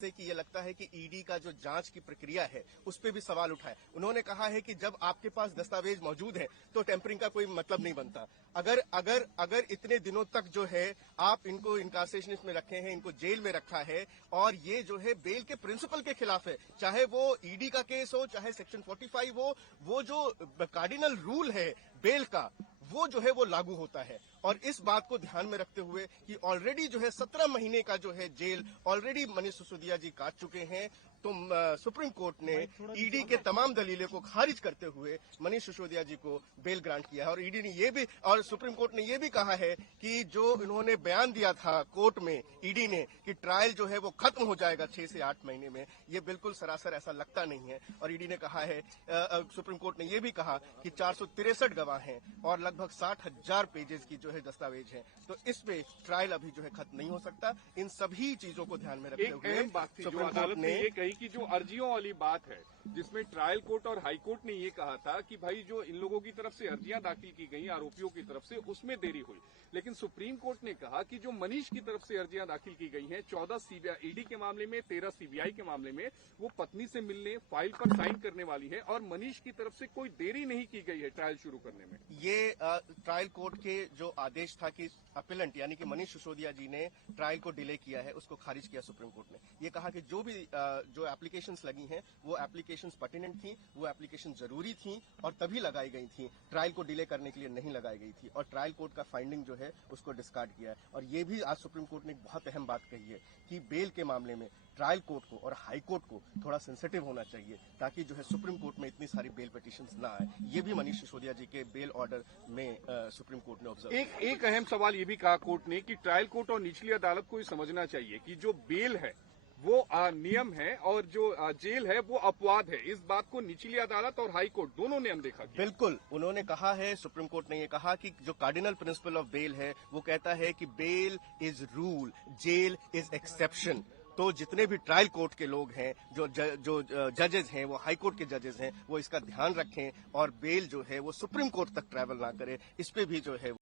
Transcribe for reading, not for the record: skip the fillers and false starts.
से कि ये लगता है कि ईडी का जो जांच की प्रक्रिया है उस पर भी सवाल उठाए। उन्होंने कहा है कि जब आपके पास दस्तावेज मौजूद है तो टेम्परिंग का कोई मतलब नहीं बनता। अगर अगर अगर इतने दिनों तक जो है आप इनको इनकार्सेशनिस्ट में रखे हैं, इनको जेल में रखा है और ये जो है बेल के प्रिंसिपल के खिलाफ है, चाहे वो ईडी का केस हो, चाहे सेक्शन 45 हो, वो जो कार्डिनल रूल है बेल का वो जो है वो लागू होता है। और इस बात को ध्यान में रखते हुए कि ऑलरेडी जो है 17 महीने का जो है जेल ऑलरेडी मनीष सिसोदिया जी काट चुके हैं, तो सुप्रीम कोर्ट ने ईडी के तमाम दलीलों को खारिज करते हुए मनीष सिसोदिया जी को बेल ग्रांट किया है। और ईडी ने ये भी और सुप्रीम कोर्ट ने ये भी कहा है कि जो इन्होंने बयान दिया था कोर्ट में ईडी ने कि ट्रायल जो है वो खत्म हो जाएगा 6 से 8 महीने में, ये बिल्कुल सरासर ऐसा लगता नहीं है। और ईडी ने कहा है, सुप्रीम कोर्ट ने ये भी कहा कि 463 गवाह हैं और लगभग 60,000 पेजेस की जो है दस्तावेज है, तो इस पे ट्रायल अभी जो है खत्म नहीं हो सकता। इन सभी चीजों को ध्यान में रखते हुए सुप्रीम कोर्ट ने ये कही कि जो अर्जियों वाली बात है जिसमें ट्रायल कोर्ट और हाई कोर्ट ने ये कहा था कि भाई जो इन लोगों की तरफ से अर्जियां दाखिल की गई आरोपियों की तरफ से उसमें देरी हुई, लेकिन सुप्रीम कोर्ट ने कहा कि जो मनीष की तरफ से अर्जियां दाखिल की गई हैं 14 सीबीआई ईडी के मामले में, 13 सीबीआई के मामले में, वो पत्नी से मिलने फाइल पर साइन करने वाली है और मनीष की तरफ से कोई देरी नहीं की गई है ट्रायल शुरू करने में। ये ट्रायल कोर्ट के जो आदेश था कि अपीलेंट यानी कि मनीष सिसोदिया जी ने ट्रायल को डिले किया है, उसको खारिज किया सुप्रीम कोर्ट ने। ये कहा कि जो भी जो एप्लीकेशंस लगी हैं वो एप्लीकेशंस पर्टिनेंट थी, वो एप्लीकेशन जरूरी थी और तभी लगाई गई थी, ट्रायल को डिले करने के लिए नहीं लगाई गई थी। और ट्रायल कोर्ट का फाइंडिंग जो है उसको डिस्कार्ड किया है। और ये भी आज सुप्रीम कोर्ट ने एक बहुत अहम बात कही है कि बेल के मामले में ट्रायल कोर्ट को और हाई कोर्ट को थोड़ा सेंसिटिव होना चाहिए ताकि जो है सुप्रीम कोर्ट में इतनी सारी बेल पिटीशंस ना आए। ये भी मनीष सिसोदिया जी के बेल ऑर्डर में सुप्रीम कोर्ट ने ऑब्जर्व एक अहम सवाल ये भी कहा कोर्ट ने कि ट्रायल कोर्ट और निचली अदालत को ये समझना चाहिए कि जो बेल है वो नियम है और जो जेल है वो अपवाद है। इस बात को निचली अदालत और हाई कोर्ट दोनों ने अनदेखा किया। बिल्कुल, उन्होंने कहा है, सुप्रीम कोर्ट ने ये कहा कि जो कार्डिनल प्रिंसिपल ऑफ बेल है वो कहता है कि bail is rule, jail is exception. तो जितने भी ट्रायल कोर्ट के लोग हैं, जो जजेस हैं, वो हाई कोर्ट के जजेस हैं, वो इसका ध्यान रखें और बेल जो है वो सुप्रीम कोर्ट तक ट्रैवल ना करे। इस पे भी जो है